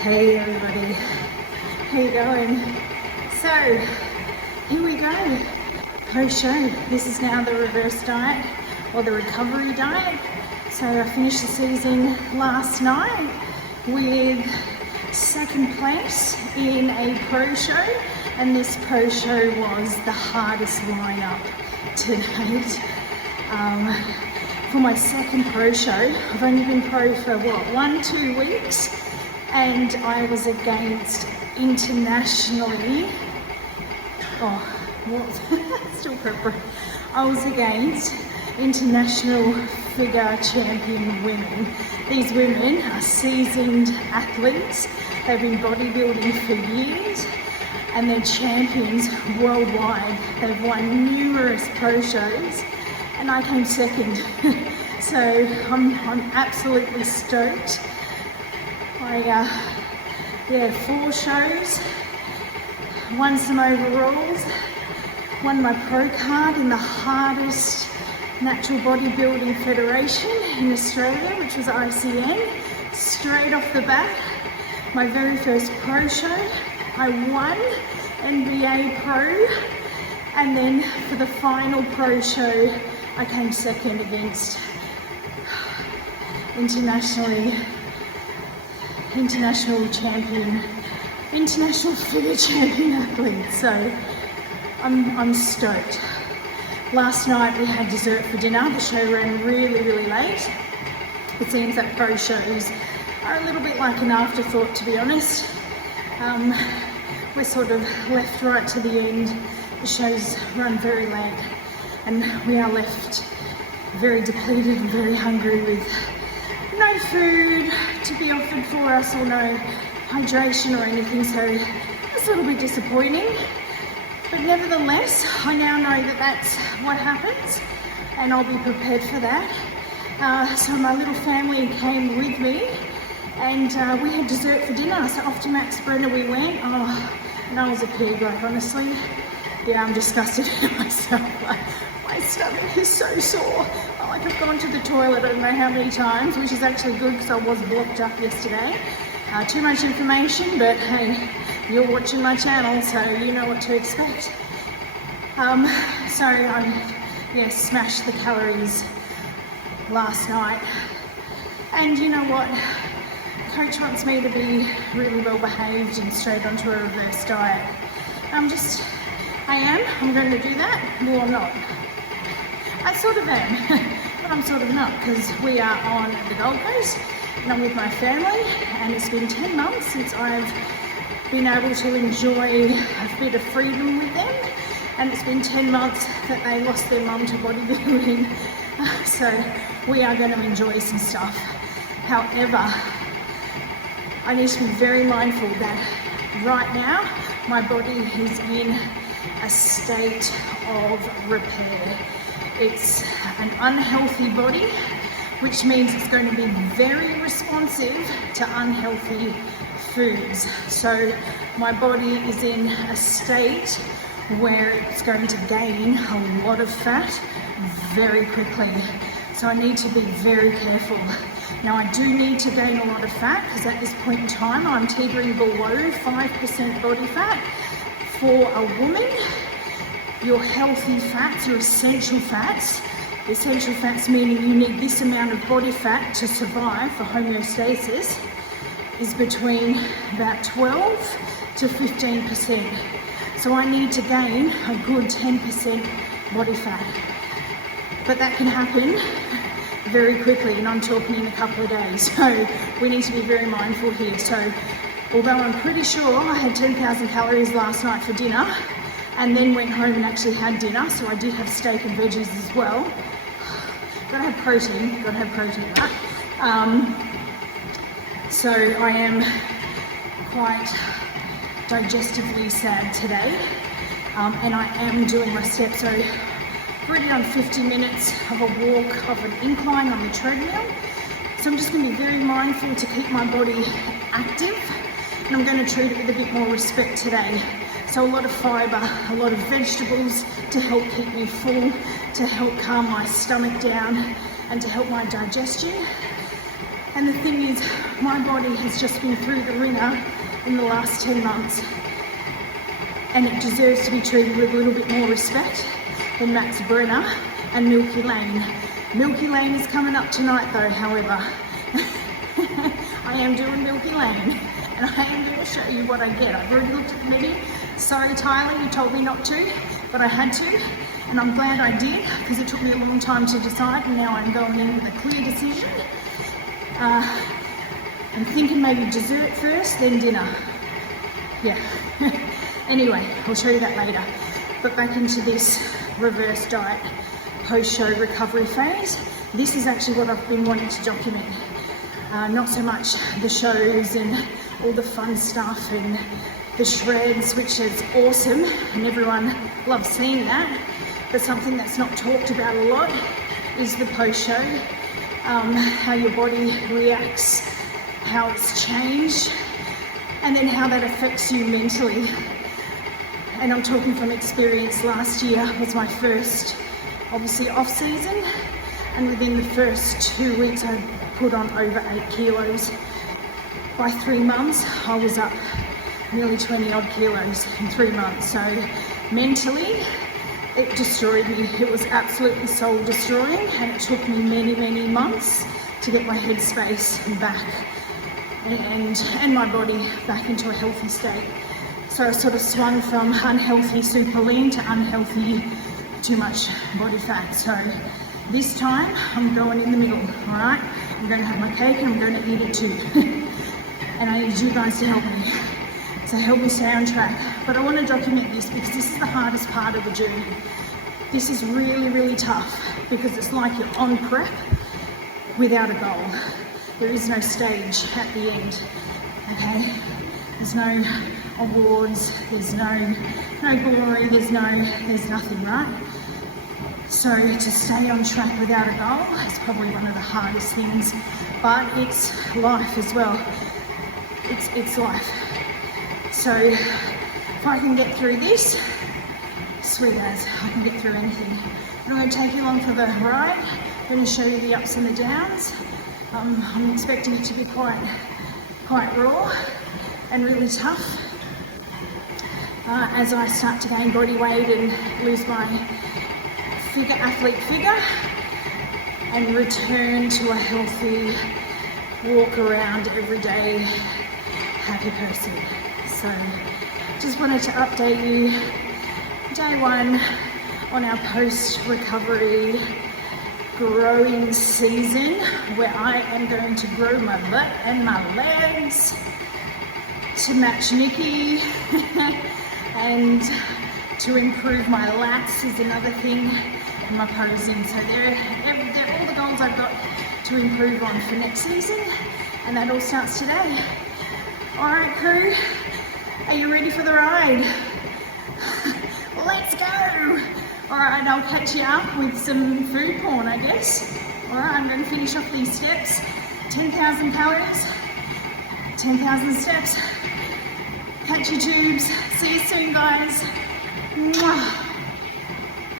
Hey everybody, how you going? So, here we go, post-show. This is now the reverse diet, or the recovery diet. So I finished the season last night with second place in a pro show, and this pro show was the hardest lineup to date. For my second pro show, I've only been pro for 1-2 weeks, and I was against internationally, still prepper. I was against international figure champion women. These women are seasoned athletes. They've been bodybuilding for years, and they're champions worldwide. They've won numerous pro shows, and I came second. So I'm absolutely stoked. I 4 shows, won some overalls, won my pro card in the hardest natural bodybuilding federation in Australia, which was ICN. Straight off the bat, my very first pro show, I won NBA Pro, and then for the final pro show, I came second against international figure champion athletes. So I'm stoked. Last night we had dessert for dinner. The show ran really late. It seems that pro shows are a little bit like an afterthought, to be honest. We're sort of left right to the end. The shows run very late, and we are left very depleted and very hungry with no food to be offered for us, or no hydration or anything, so it's a little bit disappointing. But nevertheless, I now know that that's what happens, and I'll be prepared for that. So my little family came with me, and we had dessert for dinner. So off to Max Brenner we went. And I was a pig, like, honestly. Yeah, I'm disgusted at myself. My stomach is so sore. Like, I've gone to the toilet I don't know how many times, which is actually good because I was blocked up yesterday. Too much information, but hey, you're watching my channel, so you know what to expect. So I smashed the calories last night, and you know what? Coach wants me to be really well behaved and straight onto a reverse diet. I'm going to do that. Well, I'm not. I sort of am, but I'm sort of not, because we are on the Gold Coast and I'm with my family, and it's been 10 months since I've been able to enjoy a bit of freedom with them, and it's been 10 months that they lost their mum to bodybuilding, so we are going to enjoy some stuff. However, I need to be very mindful that right now my body is in a state of repair. It's an unhealthy body, which means it's going to be very responsive to unhealthy foods. So my body is in a state where it's going to gain a lot of fat very quickly. So I need to be very careful. Now, I do need to gain a lot of fat, because at this point in time I'm teetering below 5% body fat. For a woman, your healthy fats, your essential fats meaning you need this amount of body fat to survive for homeostasis, is between about 12 to 15%. So I need to gain a good 10% body fat. But that can happen very quickly, and I'm talking in a couple of days. So we need to be very mindful here. So although I'm pretty sure I had 10,000 calories last night for dinner, and then went home and actually had dinner, so I did have steak and veggies as well. Gotta have protein, right? So I am quite digestively sad today, and I am doing my steps. So already on 50 minutes of a walk of an incline on the treadmill. So I'm just going to be very mindful to keep my body active, and I'm going to treat it with a bit more respect today. So a lot of fibre, a lot of vegetables to help keep me full, to help calm my stomach down, and to help my digestion. And the thing is, my body has just been through the ringer in the last 10 months. And it deserves to be treated with a little bit more respect than Max Brenner and Milky Lane. Milky Lane is coming up tonight though, however. I am doing Milky Lane, and I am going to show you what I get. I've already looked at the menu. Sorry Tyler, you told me not to, but I had to, and I'm glad I did, because it took me a long time to decide, and now I'm going in with a clear decision. I'm thinking maybe dessert first, then dinner. Yeah. Anyway, I'll show you that later. But back into this reverse diet post-show recovery phase. This is actually what I've been wanting to document. Not so much the shows and all the fun stuff and the shreds, which is awesome, and everyone loves seeing that. But something that's not talked about a lot is the post-show, how your body reacts, how it's changed, and then how that affects you mentally. And I'm talking from experience. Last year was my first, obviously, off season, and within the first 2 weeks I put on over 8 kilos. By 3 months I was up nearly 20 odd kilos in 3 months. So mentally it destroyed me. It was absolutely soul destroying, and it took me many months to get my headspace back and my body back into a healthy state. So I sort of swung from unhealthy super lean to unhealthy too much body fat. So this time I'm going in the middle, all right? I'm going to have my cake and I'm going to eat it too. And I need you guys to help me. So help me stay on track. But I want to document this because this is the hardest part of the journey. This is really tough because it's like you're on prep without a goal. There is no stage at the end, okay? There's no awards, there's no glory, there's nothing, right? So to stay on track without a goal is probably one of the hardest things, but it's life as well. It's life. So if I can get through this, sweet as, I can get through anything. I'm going to take you along for the ride. I'm going to show you the ups and the downs. I'm expecting it to be quite raw and really tough as I start to gain body weight and lose my athlete figure and return to a healthy walk around everyday happy person. So just wanted to update you, day one on our post-recovery growing season, where I am going to grow my butt and my legs to match Nikki and to improve my lats is another thing, and my posing. So they're all the goals I've got to improve on for next season, and that all starts today. All right, crew, are you ready for the ride? Let's go. All right, I'll catch you up with some food porn, I guess. All right, I'm going to finish off these steps. 10,000 calories, 10,000 steps. Catch your tubes. See you soon, guys. Mwah.